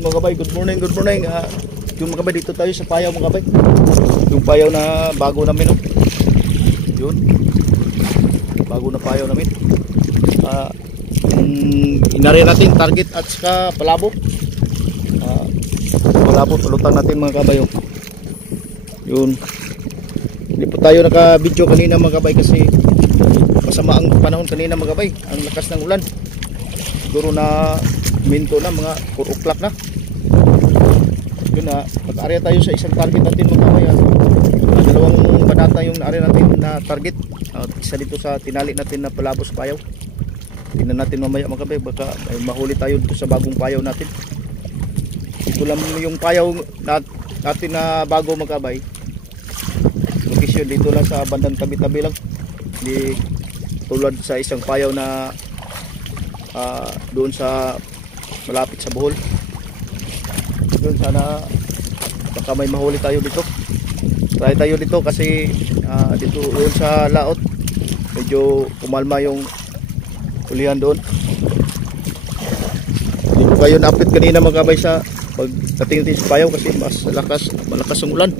Mga kabay, good morning, good morning. Yung mga kabay, dito tayo sa payaw mga kabay. Yung payaw na bago namin, no? Yun. Bago na payaw namin. Inari natin target at saka palabo. Palabo, pulutan natin mga kabay. Yun. Hindi po tayo naka-video kanina mga kabay kasi masama ang panahon kanina mga kabay. Ang lakas ng ulan. Siguro na minto na, mga 4 o'clock na. Yun na, nag-area tayo sa isang target natin mga kabay. Dalawang banata yung na-area natin na target. Isa dito sa tinali natin na palabo sa payaw. Tingnan natin mamaya mga kabay, baka may mahuli tayo dito sa bagong payaw natin. Ito lang yung payaw natin na bago mga kabay. Location dito lang sa bandang tabi-tabi lang. Hindi tulad sa isang payaw na doon sa malapit sa Bohol. Doon sana baka may mahuli tayo dito. Try tayo dito kasi dito doon sa laot medyo kumalma yung ulihan doon. Dito kayo na-update kanina mga kabay sa pagdating natin sa payaw kasi mas malakas ang ulan.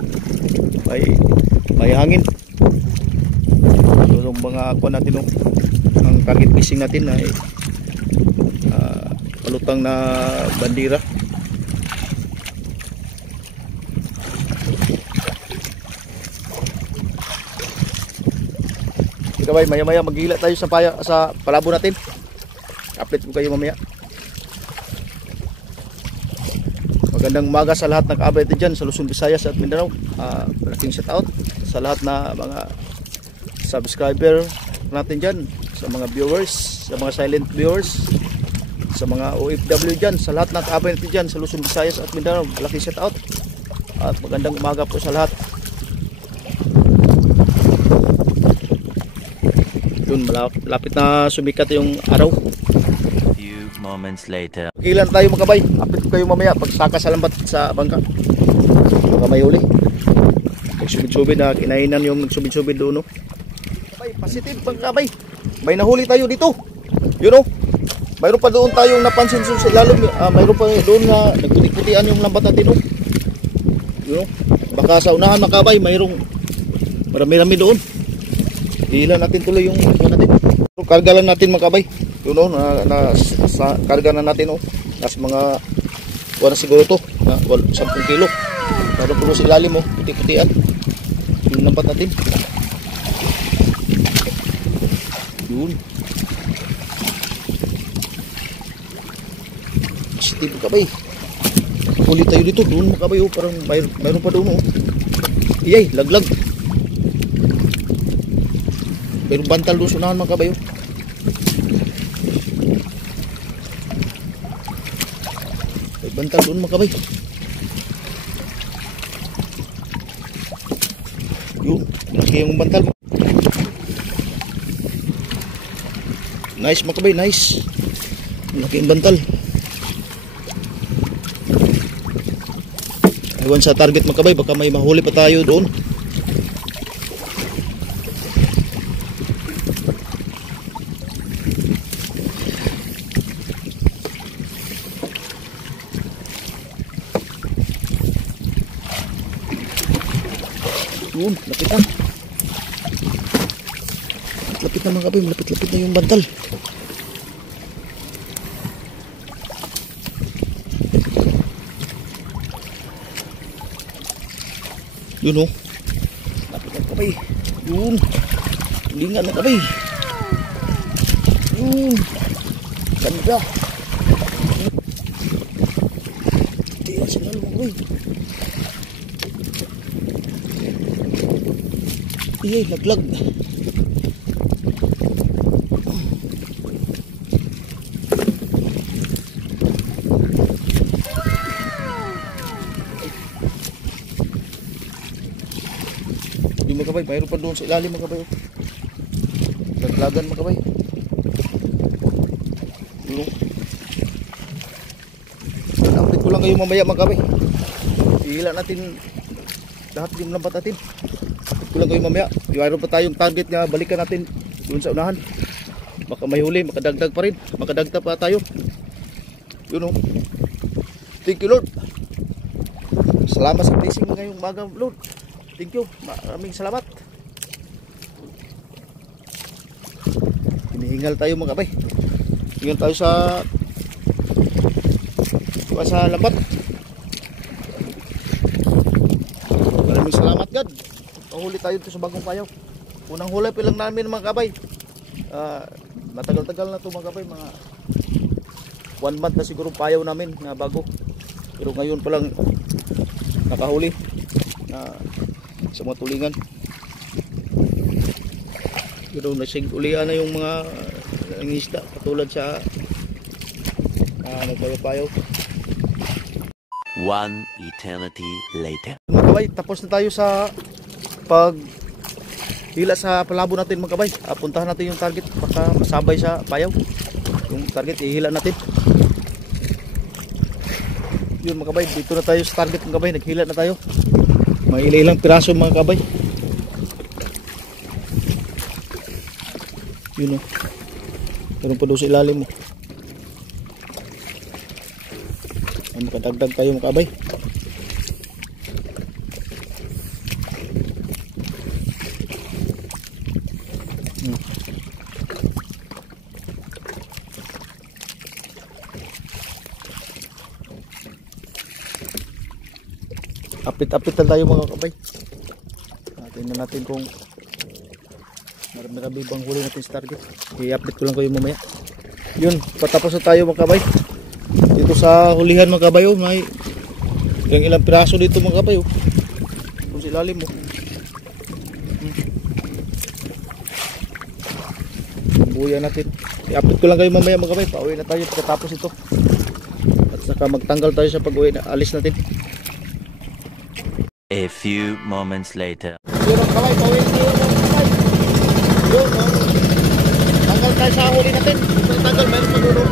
May hangin. So yung mga kuha natin ang target fishing natin ay palutang na bandira. Kabay, maya-maya maghila tayo sa palabo natin. Update ko kayo mamaya. Magandang umaga sa lahat ng ka-update dyan sa Luzon, Visayas at Mindanao. Malaking shout out sa lahat na mga subscriber natin dyan, sa mga viewers, sa mga silent viewers, sa mga OFW dyan, sa lahat ng ka-update natin dyan sa Luzon, Visayas at Mindanao. Malaking shout out at magandang umaga po sa lahat. Yun, malapit na sumikat yung araw. Few moments later. Ilan tayo mga kabay? Update ko kayo mamaya pagsaka sa lambat sa bangka. Baka may huli. Nagsubid-subid na kinainan yung nagsubid-subid doon, no? Kabay, positive mga kabay. May nahuli tayo dito. Yun, no? Mayroon pa doon tayong napansin sa ilalim. Mayroon pa doon na nagputi-putian yung lambat natin, no? Yun, no? Baka sa unahan mga kabay, mayroong marami-rami doon. Ilan natin tuloy yung natin. Karga lang natin mga kabay. Yun, no? Karga na natin, no? Nas mga wala siguro to na 10 kilo. Pero puno sa ilalim, oh, puti-putian. Yung lambat natin. Yun. Positive mga kabay. Huli tayo dito. Doon mga kabay, oh, parang mayroon pa doon, oh. Iyay, laglag. Mayroong bantal doon sunahan mga kabay, oh. May bantal doon mga kabay. Yun, laki yung bantal. Nice mga kabay, nice. Laki yung bantal. Iwan sa target mga kabay, baka may mahuli pa tayo doon. Yun, lapit na. Lapit na mga kabay, malapit-lapit na yung bantal. Yun, oh. Lapit na kabay. Yun. Lingan na kabay. Yun. Ganda. Tiyan siya na mga kabay. Iyay, laglag. Yung mga kabay, mayroon pa doon sa ilalim mga kabay. Laglagan mga kabay. Update ko lang kayo mamaya mga kabay. Ihila natin lahat yung lambat natin. Kulang kayo mamaya. Mayroon pa tayong target na balikan natin doon sa unahan. Baka may huli, makadagdag pa rin. Makadagdag pa tayo. Yun, oh. Ito Thank you, Lord. Salamat sa blessing ngayong umaga, Lord. Thank you. Maraming salamat. Hinihingal tayo mga kabay. Hingal tayo sa lambat. Maraming salamat, God. Pahuli tayo dito sa bagong payaw. Unang huli pa lang namin mga kabay. Matagal-tagal na ito mga kabay. Mga 1 month na siguro payaw namin na bago. Pero ngayon pa lang nakahuli sa mga tulingan. Pero nasigulian na yung mga isda katulad sa nagpayaw-payaw. 1 eternity later. Mga kabay, tapos na tayo sa pag hila sa palabo natin mga kabay. Puntahan natin yung target, baka masabay sa payaw. Yung target ihila natin. Yun mga kabay, dito na tayo sa target mga kabay. Naghila na tayo. May ilang piraso mga kabay. Yun o. Meron pa doon sa ilalim mo. Makadagdag tayo mga kabay. Apit-apit na tayo mga kabay. Tingnan natin kung marami bang huli natin sa target. I-update ko lang kayo mamaya. Yun, patapos na tayo mga kabay. Dito sa hulihan mga kabay, may ilang piraso dito mga kabay. Kung silalim mo. Buya natin. I-update ko lang kayo mamaya mga kabay. Pauwi na tayo pagkatapos ito. At saka magtanggal tayo sa pag-uwi na alis natin. A few moments later. Yun mga kabay, pauwi na tayo mga kabay. Yun, tanggal tayo sa huli natin. Tanggal, mayroon magulong.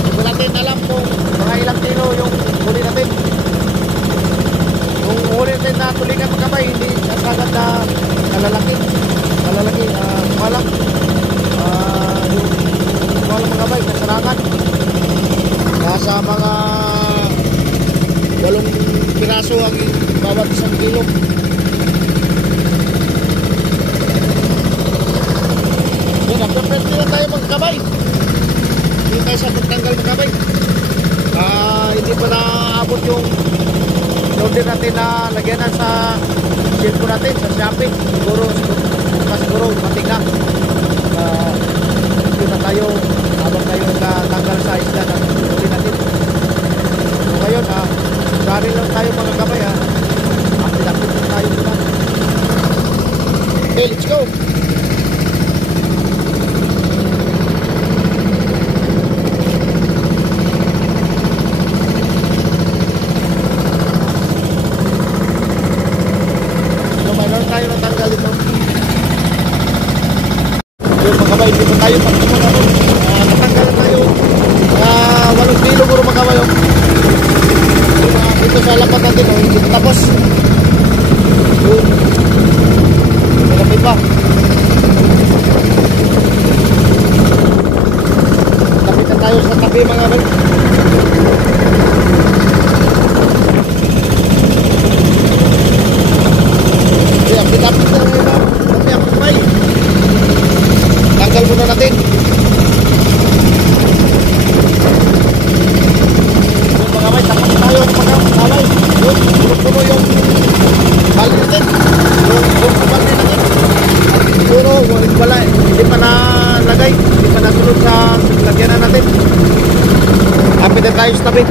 Hindi natin alam kung mga ilang kilo yung huli natin. Yung huli natin na tulingan mga kabay, hindi sasagad na kalalaki. Kalalaki, kumalang. Yung kumalang mga kabay, kasarangan. Nasa mga 8 piraso ang bawat 1 kilo. Yun, appreciate na tayo mga kabay. Hindi tayo sa pagtanggal mga kabay. Hindi pa naabot yung order natin na lagyanan sa circo natin, sa Shopee. Siguro mating na. Yun na tayo habang tayo nagtanggal sa isla na order natin. So ngayon gari lang tayo mga kabay apit-apit na tayo diba? Okay, let's go. So mayroon tayo natanggal ito. Yun mga kabay, dito tayo pagpunta natin. Natanggal tayo 8 kilo puro mga kabay. Dito sa lapat natin, hindi tapos. Yun. Malaki pa. Tapitan tayo sa tabi mga kabay. Apit-apit na rin ba? Tapi ang kumay. Tanggal muna natin. Yung mga kabay, tapos tayo mga kabay. Yun, puno yung bali natin. Yung bali natin. At siguro, wala, hindi pa nalagay. Hindi pa nasunod sa lagyanan natin. Apit na tayo sa tabi.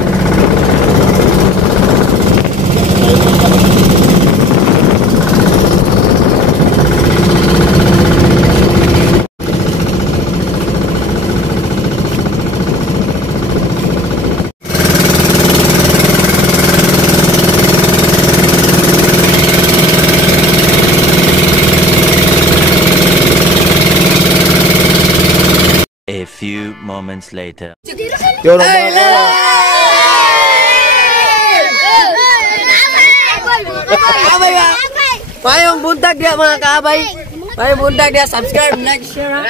A few moments later. Yun, mga Payong buntag dia mga kaabay. Payong buntag dia, subscribe, like, share.